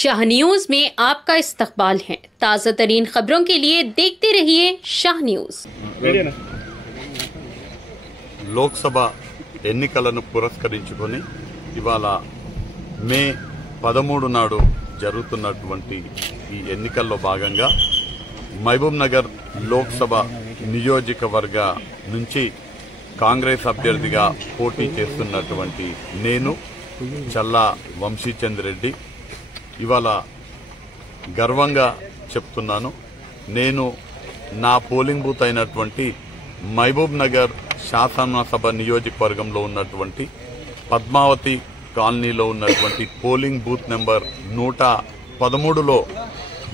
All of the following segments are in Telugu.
शाह न्यूज में आपका इस्तकबाल है। ताज़ा तरीन खबरों के लिए देखते रहिए शाह न्यूज। లోక్సభ ఎన్నికలను పురస్కరించుకొని ఇవాళ మే 13 నాడు జరుగుతున్నటువంటి ఈ ఎన్నికల్లో భాగంగా మహబూబ్ నగర్ లోక్సభ నియోజకవర్గ నుంచి కాంగ్రెస్ అభ్యర్థిగా పోటీ చేస్తున్నటువంటి నేను చల్లా వంశీచంద్ర రెడ్డి ఇవాళ గర్వంగా చెప్తున్నాను, నేను నా పోలింగ్ బూత్ అయినటువంటి మహబూబ్ నగర్ శాసనసభ నియోజకవర్గంలో ఉన్నటువంటి పద్మావతి కాలనీలో ఉన్నటువంటి పోలింగ్ బూత్ నెంబర్ 113లో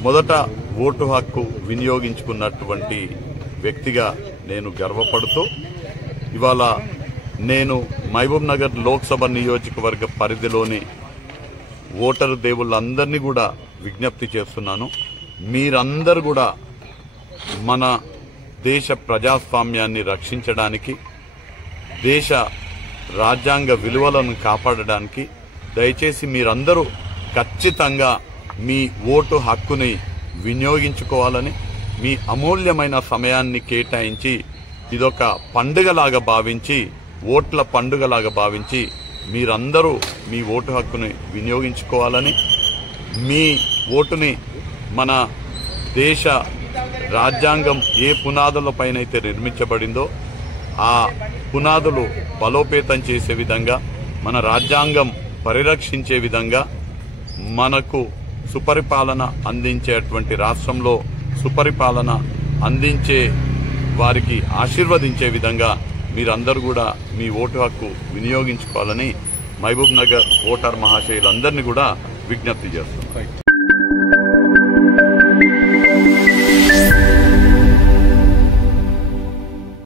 మొదట ఓటు హక్కు వినియోగించుకున్నటువంటి వ్యక్తిగా నేను గర్వపడుతూ ఇవాళ నేను మహబూబ్ నగర్ లోక్సభ నియోజకవర్గ పరిధిలోని ఓటరు దేవుళ్ళందరినీ కూడా విజ్ఞప్తి చేస్తున్నాను, మీరందరూ కూడా మన దేశ ప్రజాస్వామ్యాన్ని రక్షించడానికి, దేశ రాజ్యాంగ విలువలను కాపాడడానికి దయచేసి మీరందరూ ఖచ్చితంగా మీ ఓటు హక్కుని వినియోగించుకోవాలని, మీ అమూల్యమైన సమయాన్ని కేటాయించి ఇదొక పండుగలాగా భావించి, ఓట్ల పండుగలాగా భావించి మీరందరూ మీ ఓటు హక్కుని వినియోగించుకోవాలని, మీ ఓటుని మన దేశ రాజ్యాంగం ఏ పునాదులపైనైతే నిర్మించబడిందో ఆ పునాదులు బలోపేతం చేసే విధంగా, మన రాజ్యాంగం పరిరక్షించే విధంగా, మనకు సుపరిపాలన అందించేటువంటి రాష్ట్రంలో సుపరిపాలన అందించే వారికి ఆశీర్వదించే విధంగా మీరందరూ కూడా మీ ఓటు హక్కు వినియోగించుకోవాలని మహబూబ్ నగర్ ఓటర్ మహాశయులందరినీ కూడా విజ్ఞప్తి చేస్తున్నాం.